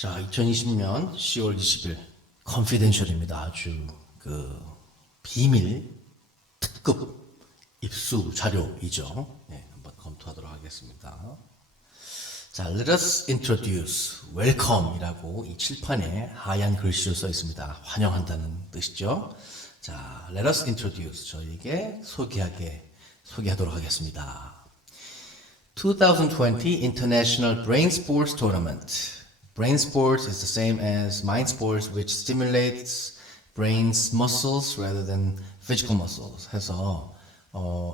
자, 2020년 10월 20일 컨피덴셜입니다. 아주 비밀 특급 입수 자료이죠. 네, 한번 검토하도록 하겠습니다. 자, let us introduce, welcome이라고 이 칠판에 하얀 글씨로 써 있습니다. 환영한다는 뜻이죠. 자, let us introduce, 저에게 소개하도록 하겠습니다. 2020 International Brain Sports Tournament. Brain sports is the same as mind sports, which stimulates brain's muscles rather than physical muscles. 해서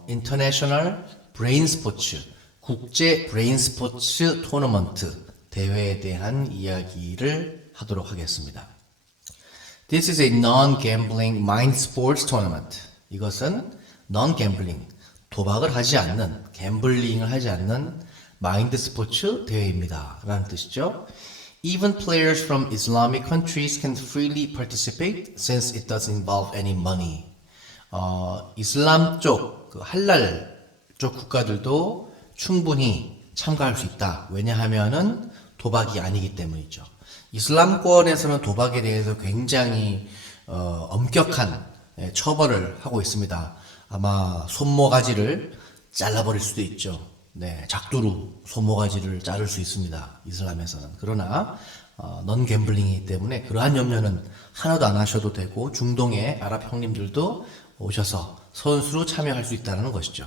International Brain Sports, 국제 브레인 스포츠 토너먼트 대회에 대한 이야기를 하도록 하겠습니다. This is a non-gambling mind sports tournament. 이것은 non-gambling, 도박을 하지 않는, 갬블링을 하지 않는 마인드 스포츠 대회입니다. 라는 뜻이죠. Even players from Islamic countries can freely participate since it doesn't involve any money. 이슬람 쪽, 할랄 쪽 국가들도 충분히 참가할 수 있다. 왜냐하면은 도박이 아니기 때문이죠. 이슬람권에서는 도박에 대해서 굉장히 엄격한 처벌을 하고 있습니다. 아마 손모가지를 잘라버릴 수도 있죠. 네, 작두로 손모가지를 자를 수 있습니다. 이슬람에서는. 그러나 넌 갬블링이기 때문에 그러한 염려는 하나도 안 하셔도 되고 중동의 아랍 형님들도 오셔서 선수로 참여할 수 있다는 것이죠.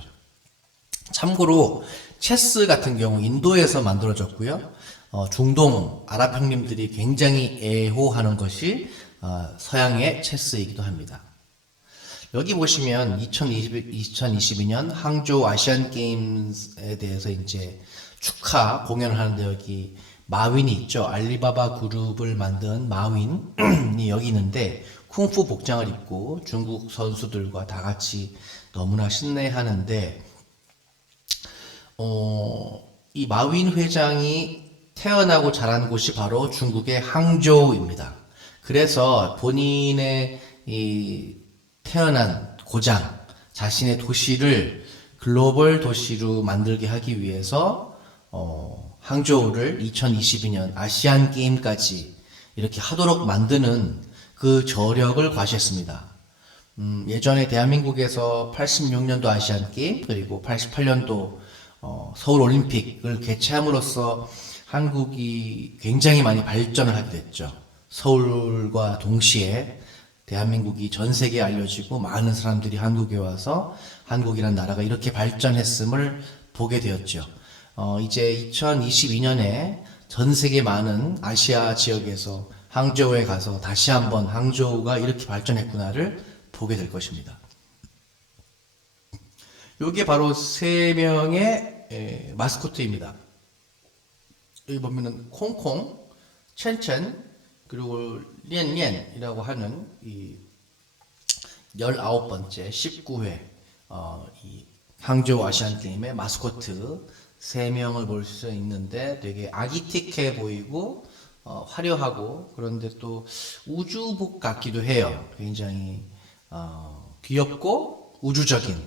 참고로 체스 같은 경우 인도에서 만들어졌고요. 중동 아랍 형님들이 굉장히 애호하는 것이 서양의 체스이기도 합니다. 여기 보시면 2022년 항저우 아시안 게임에 대해서 이제 축하 공연을 하는데 여기 마윈이 있죠. 알리바바 그룹을 만든 마윈이 여기 있는데 쿵푸 복장을 입고 중국 선수들과 다 같이 너무나 신나하는데 이 마윈 회장이 태어나고 자란 곳이 바로 중국의 항저우입니다. 그래서 본인의 이 태어난 고장, 자신의 도시를 글로벌 도시로 만들게 하기 위해서 항저우를 2022년 아시안 게임까지 이렇게 하도록 만드는 그 저력을 과시했습니다. 예전에 대한민국에서 86년도 아시안 게임 그리고 88년도 서울 올림픽을 개최함으로써 한국이 굉장히 많이 발전을 하게 됐죠. 서울과 동시에 대한민국이 전 세계에 알려지고 많은 사람들이 한국에 와서 한국이라는 나라가 이렇게 발전했음을 보게 되었죠. 이제 2022년에 전 세계 많은 아시아 지역에서 항저우에 가서 다시 한번 항저우가 이렇게 발전했구나를 보게 될 것입니다. 이게 바로 세 명의 마스코트입니다. 여기 보면은 콩콩, 첸첸, 그리고 리엔리엔이라고 하는 이 19번째 19회 이 항저우 아시안 게임의 마스코트 3명을 볼 수 있는데 되게 아기틱해 보이고 화려하고 그런데 또 우주복 같기도 해요. 굉장히 귀엽고 우주적인.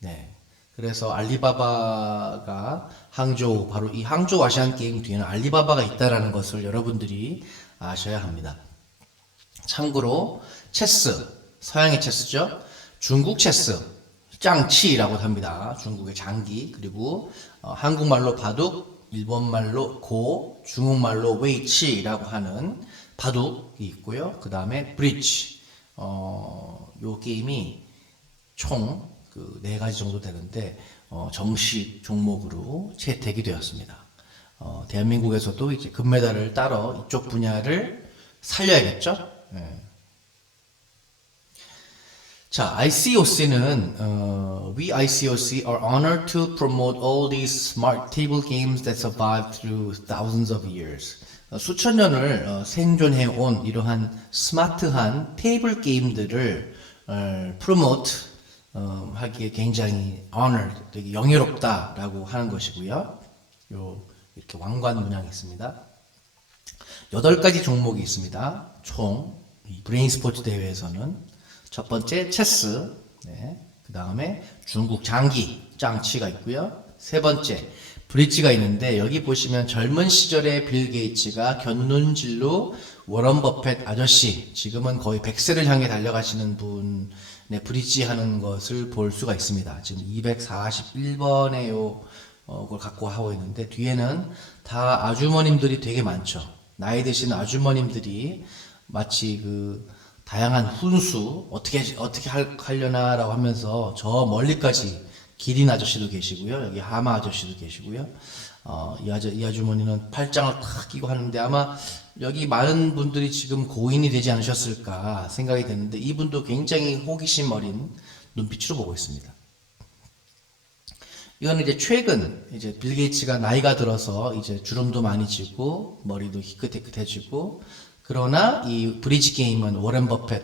네. 그래서 알리바바가 항저우, 바로 이 항저우 아시안 게임 뒤에는 알리바바가 있다라는 것을 여러분들이 아셔야 합니다. 참고로 체스, 서양의 체스죠. 중국 체스, 짱치라고 합니다. 중국의 장기. 그리고 한국말로 바둑, 일본말로 고, 중국말로 웨이치라고 하는 바둑이 있고요. 그 다음에 브릿지. 요 게임이 총 4가지 정도 되는데 정식 종목으로 채택이 되었습니다. 대한민국에서도 이제 금메달을 따러 이쪽 분야를 살려야겠죠? 네. 자, ICOC는 we ICOC are honored to promote all these smart table games that survived through thousands of years. 수천 년을 생존해 온 이러한 스마트한 테이블 게임들을 프로모트 하기에 굉장히 honored, 되게 영예롭다라고 하는 것이고요. 이렇게 왕관 문양이 있습니다. 8가지 종목이 있습니다. 총 브레인 스포츠 대회에서는 첫 번째 체스, 네. 그 다음에 중국 장기 짱치가 있고요. 세 번째, 브릿지가 있는데 여기 보시면 젊은 시절에 빌 게이츠가 견눈질로 워런 버핏 아저씨, 지금은 거의 100세를 향해 달려가시는 분의 브릿지 하는 것을 볼 수가 있습니다. 지금 241번에 그걸 갖고 하고 있는데 뒤에는 다 아주머님들이 되게 많죠. 나이 드신 아주머님들이 마치 그 다양한 훈수 어떻게 하려나라고 하면서 저 멀리까지 기린 아저씨도 계시고요. 여기 하마 아저씨도 계시고요. 이 아주머니는 팔짱을 탁 끼고 하는데 아마 여기 많은 분들이 지금 고인이 되지 않으셨을까 생각이 드는데 이분도 굉장히 호기심 어린 눈빛으로 보고 있습니다. 이거는 이제 최근 이제 빌 게이츠가 나이가 들어서 이제 주름도 많이 지고 머리도 희끗희끗해지고 그러나 이 브리지 게임은 워렌 버핏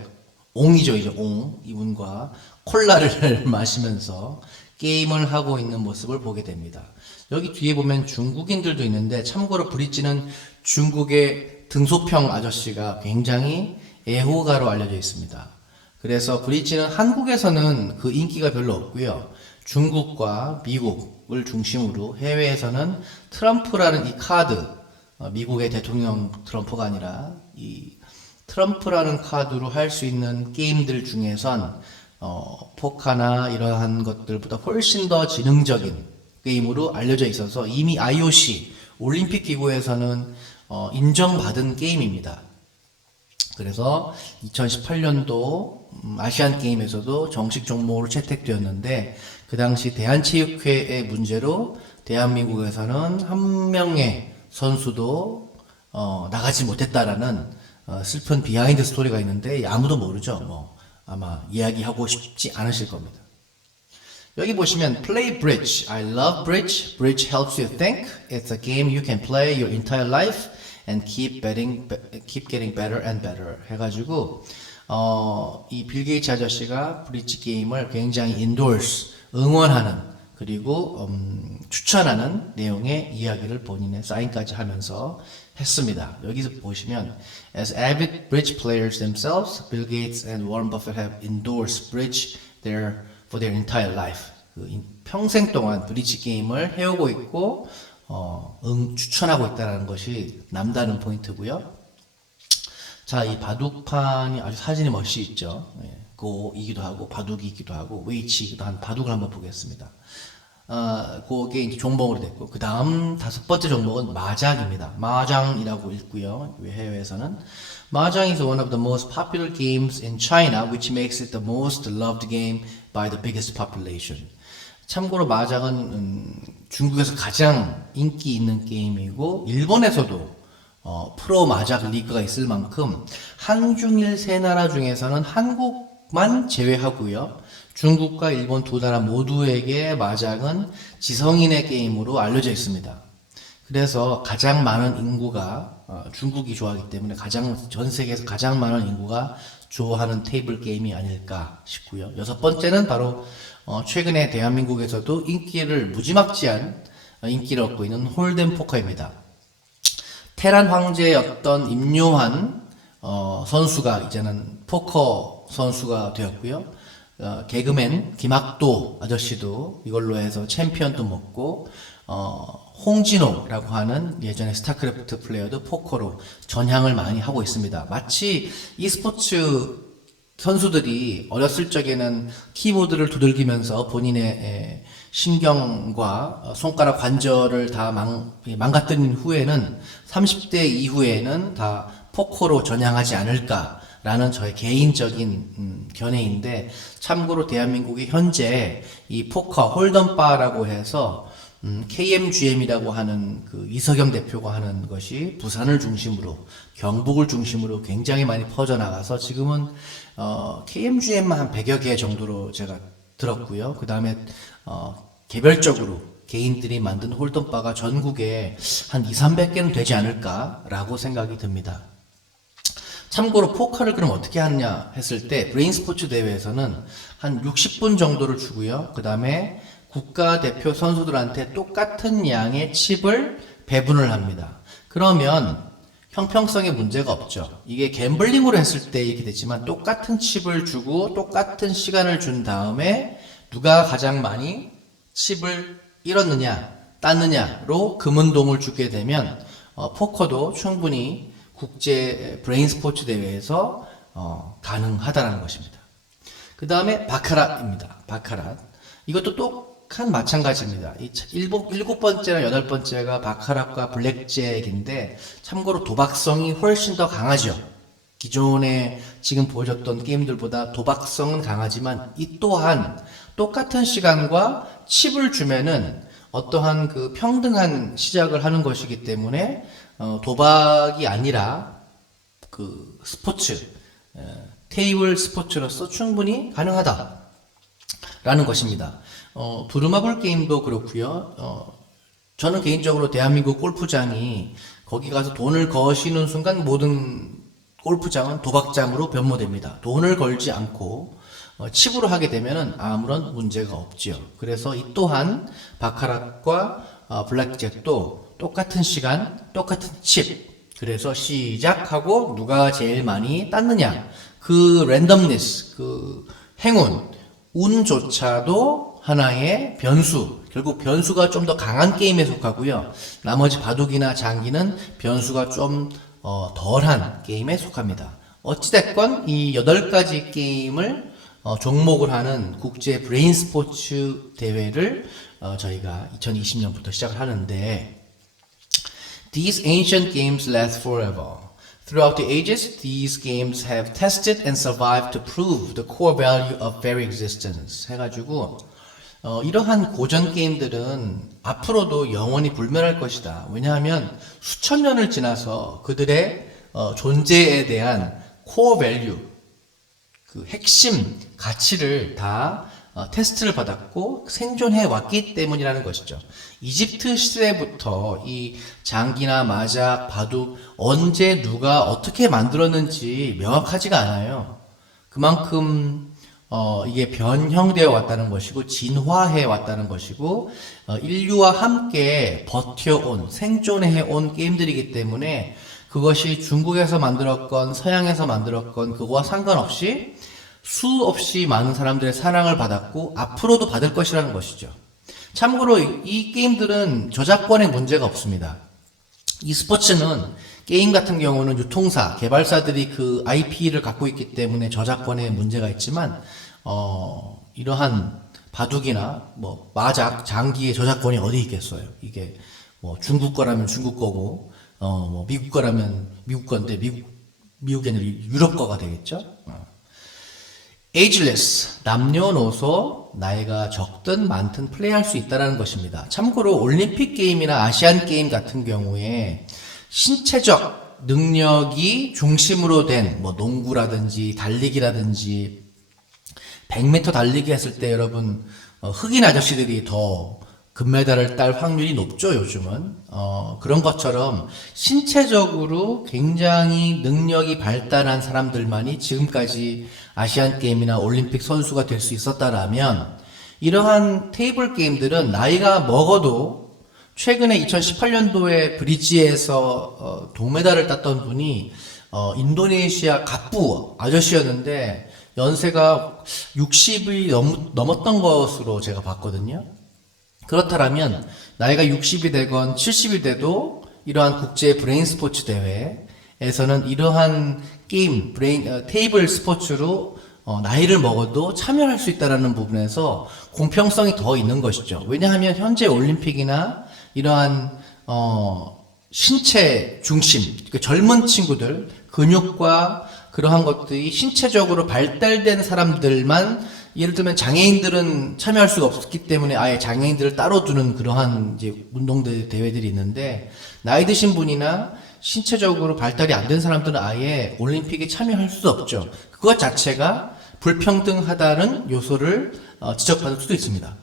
옹이죠 이제 옹 이분과 콜라를 마시면서 게임을 하고 있는 모습을 보게 됩니다. 여기 뒤에 보면 중국인들도 있는데 참고로 브릿지는 중국의 등소평 아저씨가 굉장히 애호가로 알려져 있습니다. 그래서 브릿지는 한국에서는 그 인기가 별로 없고요. 중국과 미국을 중심으로 해외에서는 트럼프라는 이 카드, 미국의 대통령 트럼프가 아니라 이 트럼프라는 카드로 할 수 있는 게임들 중에선 포카나 이러한 것들보다 훨씬 더 지능적인 게임으로 알려져 있어서 이미 IOC 올림픽 기구에서는 인정받은 게임입니다. 그래서 2018년도 아시안 게임에서도 정식 종목으로 채택되었는데 그 당시 대한체육회의 문제로 대한민국에서는 한 명의 선수도 나가지 못했다라는 슬픈 비하인드 스토리가 있는데 아무도 모르죠. 아마 이야기하고 싶지 않으실 겁니다. 여기 보시면 play bridge. I love bridge. Bridge helps you think. It's a game you can play your entire life and keep getting better and better. 해가지고 이 빌 게이츠 아저씨가 브릿지 게임을 굉장히 endorse, 응원하는 그리고 추천하는 내용의 이야기를 본인의 사인까지 하면서 했습니다. 여기서 보시면 as avid bridge players themselves, Bill Gates and Warren Buffett have endorsed bridge for their entire life. 평생 동안 브릿지 게임을 해오고 있고 추천하고 있다는 것이 남다른 포인트고요. 자, 이 바둑판이 아주 사진이 멋있죠. 고이기도 하고 바둑이기도 하고 웨이치이기도 한 바둑을 한번 보겠습니다. 그게 이제 종목으로 됐고 그 다음 다섯 번째 종목은 마장입니다. 마장이라고 읽고요. 해외에서는 마장 is one of the most popular games in China, which makes it the most loved game by the biggest population. 참고로 마장은 중국에서 가장 인기 있는 게임이고 일본에서도 프로 마작 리그가 있을 만큼 한중일 세 나라 중에서는 한국만 제외하고요. 중국과 일본 두 나라 모두에게 마작은 지성인의 게임으로 알려져 있습니다. 그래서 가장 많은 인구가 중국이 좋아하기 때문에 전 세계에서 가장 많은 인구가 좋아하는 테이블 게임이 아닐까 싶고요. 여섯 번째는 바로 최근에 대한민국에서도 무지막지한 인기를 얻고 있는 홀덴 포커입니다. 테란 황제였던 임요한 선수가 이제는 포커 선수가 되었고요. 개그맨 김학도 아저씨도 이걸로 해서 챔피언도 먹고 홍진호라고 하는 예전에 스타크래프트 플레이어도 포커로 전향을 많이 하고 있습니다. 마치 e스포츠 선수들이 어렸을 적에는 키보드를 두들기면서 본인의 신경과 손가락 관절을 다 망가뜨린 후에는 30대 이후에는 다 포커로 전향하지 않을까라는 저의 개인적인 견해인데 참고로 대한민국이 현재 이 포커 홀덤바라고 해서 KMGM이라고 하는 그 이석영 대표가 하는 것이 부산을 중심으로 경북을 중심으로 굉장히 많이 퍼져나가서 지금은 KMGM만 한 100여 개 정도로 제가 들었고요. 그 다음에 개별적으로 개인들이 만든 홀덤바가 전국에 한 200~300개는 되지 않을까라고 생각이 듭니다. 참고로 포커를 그럼 어떻게 하느냐 했을 때 브레인 스포츠 대회에서는 한 60분 정도를 주고요. 그 다음에 국가대표 선수들한테 똑같은 양의 칩을 배분을 합니다. 그러면 형평성에 문제가 없죠. 이게 갬블링으로 했을 때 이렇게 됐지만 똑같은 칩을 주고 똑같은 시간을 준 다음에 누가 가장 많이 칩을 잃었느냐, 땄느냐로 금은동을 주게 되면 포커도 충분히 국제 브레인 스포츠 대회에서 가능하다는 것입니다. 그 다음에 바카라입니다. 바카라. 이것도 똑같은 마찬가지입니다. 일곱 번째나 여덟 번째가 바카라과 블랙잭인데 참고로 도박성이 훨씬 더 강하죠. 기존에 지금 보여줬던 게임들보다 도박성은 강하지만 이 또한 똑같은 시간과 칩을 주면은 어떠한 그 평등한 시작을 하는 것이기 때문에 도박이 아니라 그 스포츠, 테이블 스포츠로서 충분히 가능하다라는 것입니다. 브루마블 게임도 그렇고요. 저는 개인적으로 대한민국 골프장이 거기 가서 돈을 거시는 순간 모든 골프장은 도박장으로 변모됩니다. 돈을 걸지 않고 칩으로 하게 되면은 아무런 문제가 없지요. 그래서 이 또한 바카락과 블랙잭도 똑같은 시간, 똑같은 칩. 그래서 시작하고 누가 제일 많이 땄느냐. 그 랜덤니스, 그 행운, 운조차도 하나의 변수. 결국 변수가 좀 더 강한 게임에 속하고요. 나머지 바둑이나 장기는 변수가 좀 덜한 게임에 속합니다. 어찌됐건 이 8가지 게임을 종목을 하는 국제 브레인 스포츠 대회를 저희가 2020년부터 시작을 하는데 These ancient games last forever. Throughout the ages, these games have tested and survived to prove the core value of very existence. 해가지고 이러한 고전 게임들은 앞으로도 영원히 불멸할 것이다. 왜냐하면 수천 년을 지나서 그들의 존재에 대한 코어 밸류, 그 핵심 가치를 다 테스트를 받았고 생존해 왔기 때문이라는 것이죠. 이집트 시대부터 이 장기나 마작, 바둑 언제 누가 어떻게 만들었는지 명확하지가 않아요. 그만큼 이게 변형되어 왔다는 것이고 진화해 왔다는 것이고 인류와 함께 버텨온 생존해 온 게임들이기 때문에 그것이 중국에서 만들었건 서양에서 만들었건 그거와 상관없이 수없이 많은 사람들의 사랑을 받았고 앞으로도 받을 것이라는 것이죠. 참고로 이 게임들은 저작권에 문제가 없습니다. 이 스포츠는 게임 같은 경우는 유통사, 개발사들이 그 IP를 갖고 있기 때문에 저작권에 문제가 있지만 이러한 바둑이나 뭐 마작, 장기의 저작권이 어디 있겠어요. 이게 뭐 중국 거라면 중국 거고 뭐 미국 거라면 미국 건데 미국이 아니라 유럽 거가 되겠죠. ageless, 남녀노소, 나이가 적든 많든 플레이할 수 있다는 것입니다. 참고로 올림픽 게임이나 아시안 게임 같은 경우에 신체적 능력이 중심으로 된 뭐 농구라든지 달리기라든지 100m 달리기 했을 때 여러분 흑인 아저씨들이 더 금메달을 딸 확률이 높죠, 요즘은. 그런 것처럼 신체적으로 굉장히 능력이 발달한 사람들만이 지금까지 아시안 게임이나 올림픽 선수가 될 수 있었다라면 이러한 테이블 게임들은 나이가 먹어도 최근에 2018년도에 브리지에서 동메달을 땄던 분이 인도네시아 갑부 아저씨였는데 연세가 60이 넘었던 것으로 제가 봤거든요. 그렇다면 나이가 60이 되건 70이 돼도 이러한 국제 브레인 스포츠 대회에서는 이러한 게임, 테이블 스포츠로 나이를 먹어도 참여할 수 있다는 부분에서 공평성이 더 있는 것이죠. 왜냐하면 현재 올림픽이나 이러한 신체 중심, 그러니까 젊은 친구들, 근육과 그러한 것들이 신체적으로 발달된 사람들만 예를 들면 장애인들은 참여할 수가 없기 때문에 아예 장애인들을 따로 두는 그러한 이제 운동들 대회들이 있는데 나이 드신 분이나 신체적으로 발달이 안 된 사람들은 아예 올림픽에 참여할 수 없죠. 그것 자체가 불평등하다는 요소를 지적받을 수도 있습니다.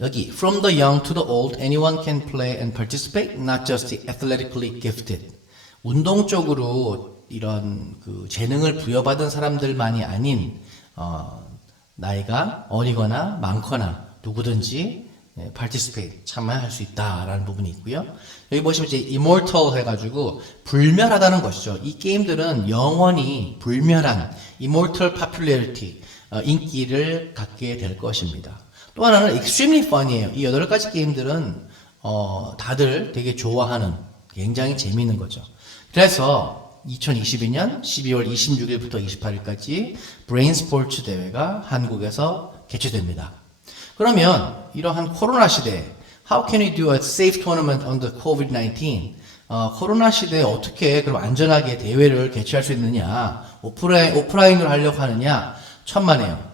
여기 From the young to the old, anyone can play and participate, not just the athletically gifted. 운동적으로 이런 그 재능을 부여받은 사람들만이 아닌 나이가 어리거나 많거나 누구든지 participate, 참여할 수 있다라는 부분이 있고요. 여기 보시면 이제 immortal 해가지고 불멸하다는 것이죠. 이 게임들은 영원히 불멸한 immortal popularity, 인기를 갖게 될 것입니다. 또 하나는 extremely fun이에요. 이 8가지 게임들은 다들 되게 좋아하는 굉장히 재미있는 거죠. 그래서 2022년 12월 26일부터 28일까지 브레인 스포츠 대회가 한국에서 개최됩니다. 그러면 이러한 코로나 시대에 How can we do a safe tournament under COVID-19? 코로나 시대에 어떻게 그럼 안전하게 대회를 개최할 수 있느냐? 오프라인으로 하려고 하느냐? 천만에요.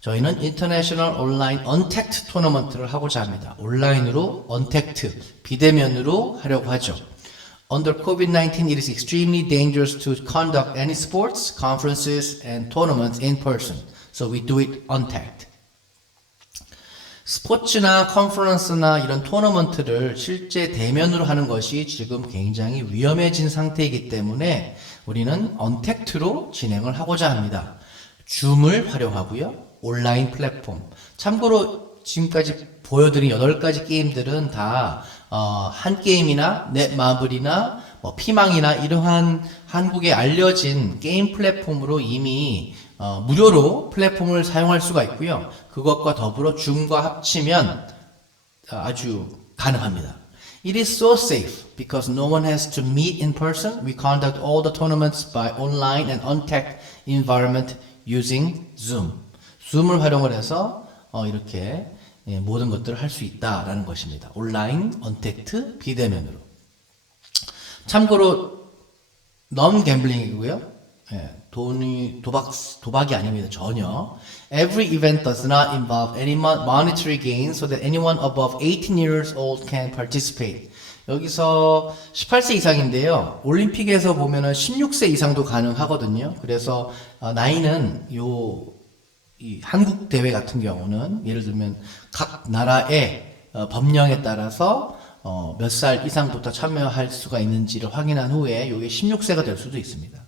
저희는 International Online Untagged 토너먼트를 하고자 합니다. 온라인으로 Untagged, 비대면으로 하려고 하죠. Under COVID-19, it is extremely dangerous to conduct any sports, conferences, and tournaments in person. So we do it untagged. 스포츠나 컨퍼런스나 이런 토너먼트를 실제 대면으로 하는 것이 지금 굉장히 위험해진 상태이기 때문에 우리는 언택트로 진행을 하고자 합니다. 줌을 활용하고요. 온라인 플랫폼. 참고로 지금까지 보여드린 8가지 게임들은 다 한 게임이나 넷마블이나 피망이나 이러한 한국에 알려진 게임 플랫폼으로 이미 무료로 플랫폼을 사용할 수가 있고요. 그것과 더불어 줌과 합치면 아주 가능합니다. It is so safe because no one has to meet in person. We conduct all the tournaments by online and untagged environment using Zoom. 줌을 활용을 해서 이렇게 모든 것들을 할 수 있다라는 것입니다. 온라인, 언택트, 비대면으로. 참고로 non gambling이고요. 도박이 아닙니다. 전혀. Every event does not involve any monetary gain so that anyone above 18 years old can participate. 여기서 18세 이상인데요. 올림픽에서 보면은 16세 이상도 가능하거든요. 그래서 나이는 이 한국 대회 같은 경우는 예를 들면 각 나라의 법령에 따라서 몇 살 이상부터 참여할 수가 있는지를 확인한 후에 이게 16세가 될 수도 있습니다.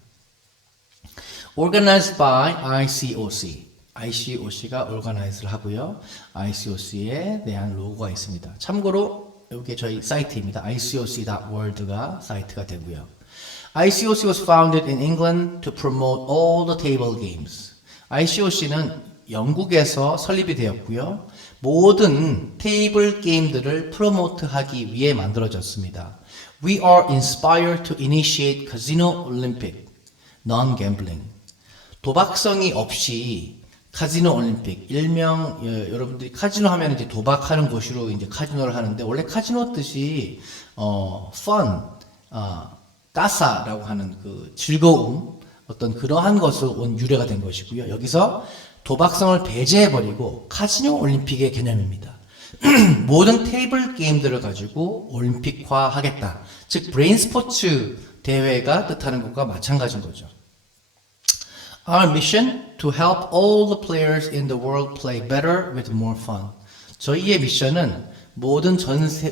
Organized by ICOC. ICOC가 organize를 하고요. ICOC에 대한 로고가 있습니다. 참고로 이게 저희 사이트입니다. icoc.world가 사이트가 되고요. ICOC was founded in England to promote all the table games. ICOC는 영국에서 설립이 되었고요. 모든 테이블 게임들을 프로모트하기 위해 만들어졌습니다. We are inspired to initiate Casino Olympic, non-gambling. 도박성이 없이 카지노 올림픽, 일명 여러분들이 카지노 하면 이제 도박하는 곳으로 이제 카지노를 하는데 원래 카지노 뜻이 fun, 따사라고 하는 그 즐거움, 어떤 그러한 것으로 온 유래가 된 것이고요. 여기서 도박성을 배제해버리고 카지노 올림픽의 개념입니다. 모든 테이블 게임들을 가지고 올림픽화 하겠다. 즉 브레인 스포츠 대회가 뜻하는 것과 마찬가지인 거죠. Our mission to help all the players in the world play better with more fun. 저희의 미션은 모든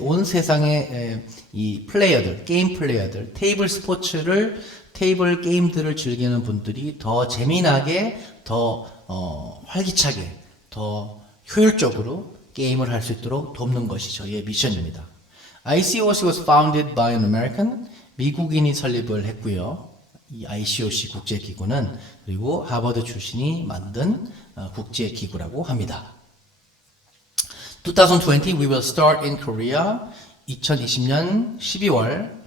온 세상의 이 플레이어들, 게임 플레이어들, 테이블 게임들을 즐기는 분들이 더 재미나게, 더 활기차게, 더 효율적으로 게임을 할 수 있도록 돕는 것이 저희의 미션입니다. ICOC was founded by an American. 미국인이 설립을 했고요. 이 ICOC 국제기구는 그리고 하버드 출신이 만든 국제기구라고 합니다. 2020 we will start in Korea. 2020년 12월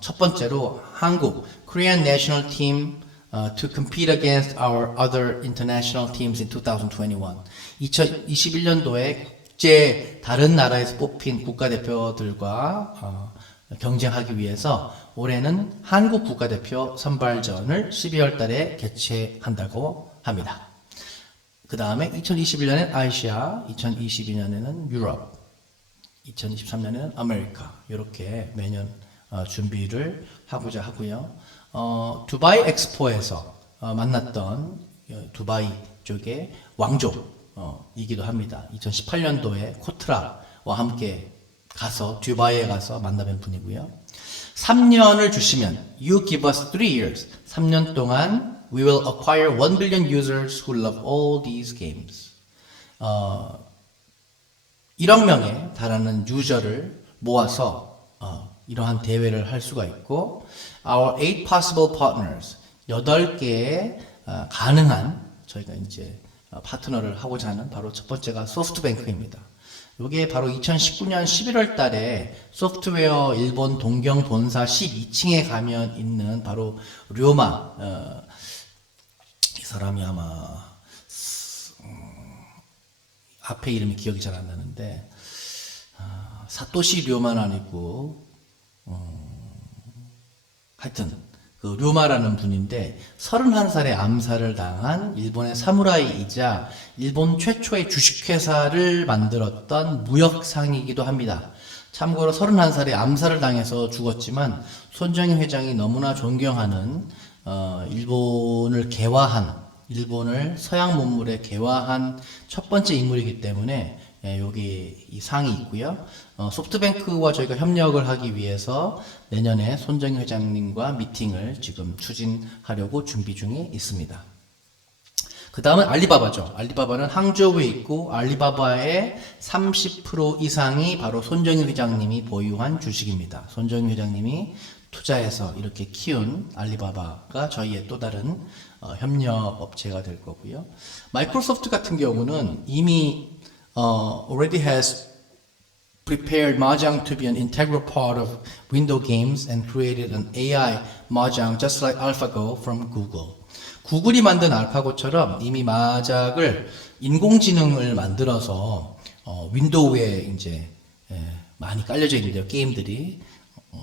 첫 번째로 한국 Korean National Team to compete against our other international teams in 2021. 2021년도에 국제 다른 나라에서 뽑힌 국가대표들과 경쟁하기 위해서 올해는 한국 국가대표 선발전을 12월 달에 개최한다고 합니다. 그 다음에 2021년엔 아시아, 2022년에는 유럽, 2023년에는 아메리카 이렇게 매년 준비를 하고자 하고요. 두바이 엑스포에서 만났던 두바이 쪽의 왕족이기도 합니다. 2018년도에 코트라와 함께 가서 두바이에 가서 만나뵌 분이고요. 3년을 주시면 you give us 3 years. 3년 동안 we will acquire 1 billion users who love all these games. 1억 명에 달하는 유저를 모아서 이러한 대회를 할 수가 있고 our 8 possible partners 8개의 가능한 저희가 이제 파트너를 하고자 하는 바로 첫 번째가 소프트뱅크입니다. 이게 바로 2019년 11월 달에 소프트웨어 일본 동경 본사 12층에 가면 있는 바로 료마, 이 사람이 아마 앞에 이름이 기억이 잘 안 나는데 사토시 료마는 아니고 하여튼 그 료마라는 분인데 31살에 암살을 당한 일본의 사무라이이자 일본 최초의 주식회사를 만들었던 무역상이기도 합니다. 참고로 31살에 암살을 당해서 죽었지만 손정희 회장이 너무나 존경하는 일본을 서양 문물에 개화한 첫 번째 인물이기 때문에 여기 이 상이 있고요. 소프트뱅크와 저희가 협력을 하기 위해서 내년에 손정희 회장님과 미팅을 지금 추진하려고 준비 중에 있습니다. 그 다음은 알리바바죠. 알리바바는 항저우에 있고 알리바바의 30% 이상이 바로 손정희 회장님이 보유한 주식입니다. 손정희 회장님이 투자해서 이렇게 키운 알리바바가 저희의 또 다른 협력 업체가 될 거고요. 마이크로소프트 같은 경우는 이미 already has prepared Mahjong to be an integral part of Windows games and created an AI Mahjong just like AlphaGo from Google. 구글이 만든 알파고처럼 이미 마작을 인공지능을 만들어서 윈도우에 이제 많이 깔려져 있는데요. 게임들이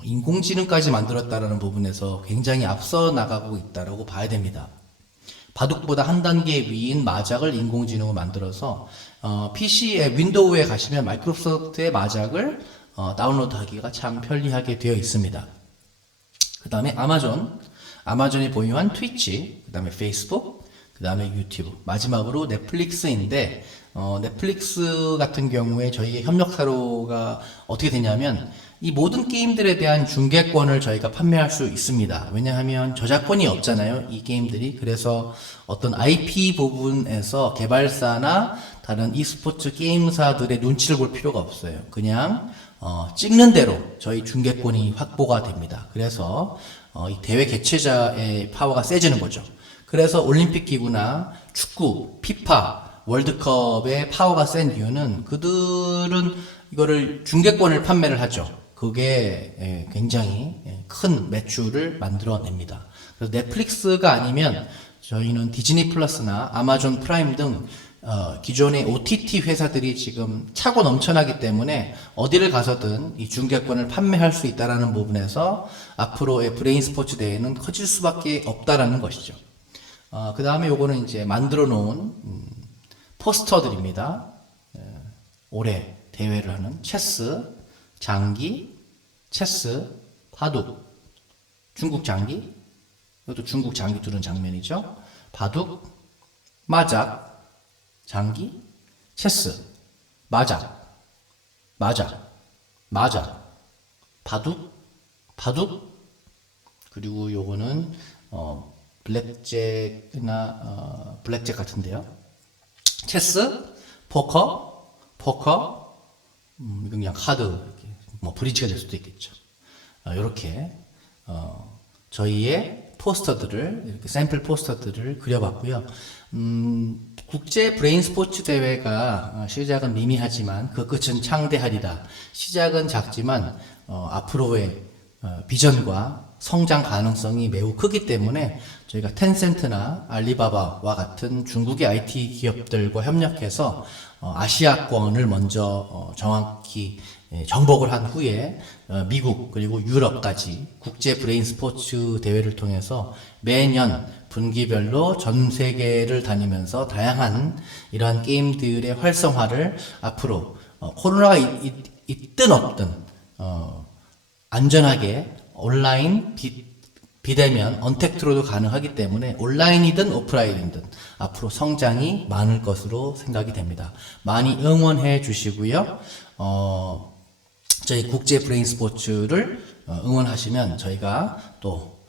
인공지능까지 만들었다라는 부분에서 굉장히 앞서 나가고 있다라고 봐야 됩니다. 바둑보다 한 단계 위인 마작을 인공지능으로 만들어서 PC에 윈도우에 가시면 마이크로소프트의 마작을 다운로드하기가 참 편리하게 되어 있습니다. 그 다음에 아마존이 보유한 트위치, 그 다음에 페이스북, 그 다음에 유튜브, 마지막으로 넷플릭스인데 넷플릭스 같은 경우에 저희의 협력사로가 어떻게 되냐면 이 모든 게임들에 대한 중개권을 저희가 판매할 수 있습니다. 왜냐하면 저작권이 없잖아요, 이 게임들이. 그래서 어떤 IP 부분에서 개발사나 다른 e스포츠 게임사들의 눈치를 볼 필요가 없어요. 그냥 찍는 대로 저희 중개권이 확보가 됩니다. 그래서 이 대회 개최자의 파워가 세지는 거죠. 그래서 올림픽 기구나 축구, 피파, 월드컵의 파워가 센 이유는 그들은 이거를 중개권을 판매를 하죠. 그게 굉장히 큰 매출을 만들어냅니다. 그래서 넷플릭스가 아니면 저희는 디즈니 플러스나 아마존 프라임 등 기존의 OTT 회사들이 지금 차고 넘쳐나기 때문에 어디를 가서든 이 중개권을 판매할 수 있다라는 부분에서 앞으로의 브레인 스포츠 대회는 커질 수밖에 없다라는 것이죠. 그 다음에 요거는 이제 만들어 놓은 포스터들입니다. 올해 대회를 하는 체스, 장기, 체스, 바둑, 중국 장기, 이것도 중국 장기 두는 장면이죠. 바둑, 마작, 장기, 체스, 마작, 바둑, 그리고 요거는 블랙잭 같은데요. 체스, 포커, 이건 그냥 카드, 이렇게 브릿지가 될 수도 있겠죠. 이렇게 저희의 포스터들을, 이렇게 샘플 포스터들을 그려봤고요. 국제 브레인 스포츠 대회가 시작은 미미하지만 그 끝은 창대하리라. 시작은 작지만 앞으로의 비전과 성장 가능성이 매우 크기 때문에 저희가 텐센트나 알리바바와 같은 중국의 IT 기업들과 협력해서 아시아권을 먼저 정확히 정복을 한 후에 미국 그리고 유럽까지 국제 브레인 스포츠 대회를 통해서 매년 분기별로 전 세계를 다니면서 다양한 이러한 게임들의 활성화를 앞으로 코로나가 있든 없든 안전하게 온라인 비대면 언택트로도 가능하기 때문에 온라인이든 오프라인이든 앞으로 성장이 많을 것으로 생각이 됩니다. 많이 응원해 주시고요. 저희 국제 브레인 스포츠를 응원하시면 저희가 또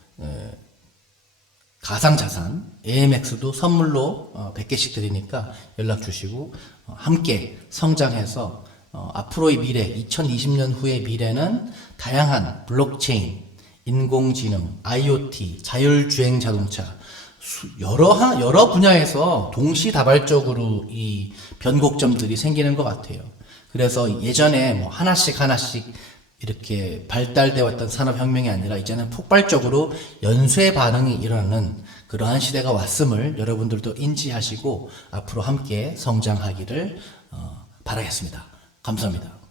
가상자산 AMX도 선물로 100개씩 드리니까 연락 주시고 함께 성장해서 앞으로의 미래, 2020년 후의 미래는 다양한 블록체인, 인공지능, IoT, 자율주행 자동차, 여러 분야에서 동시다발적으로 이 변곡점들이 생기는 것 같아요. 그래서 예전에 뭐 하나씩 이렇게 발달되어 왔던 산업혁명이 아니라 이제는 폭발적으로 연쇄 반응이 일어나는 그러한 시대가 왔음을 여러분들도 인지하시고 앞으로 함께 성장하기를 바라겠습니다. 감사합니다.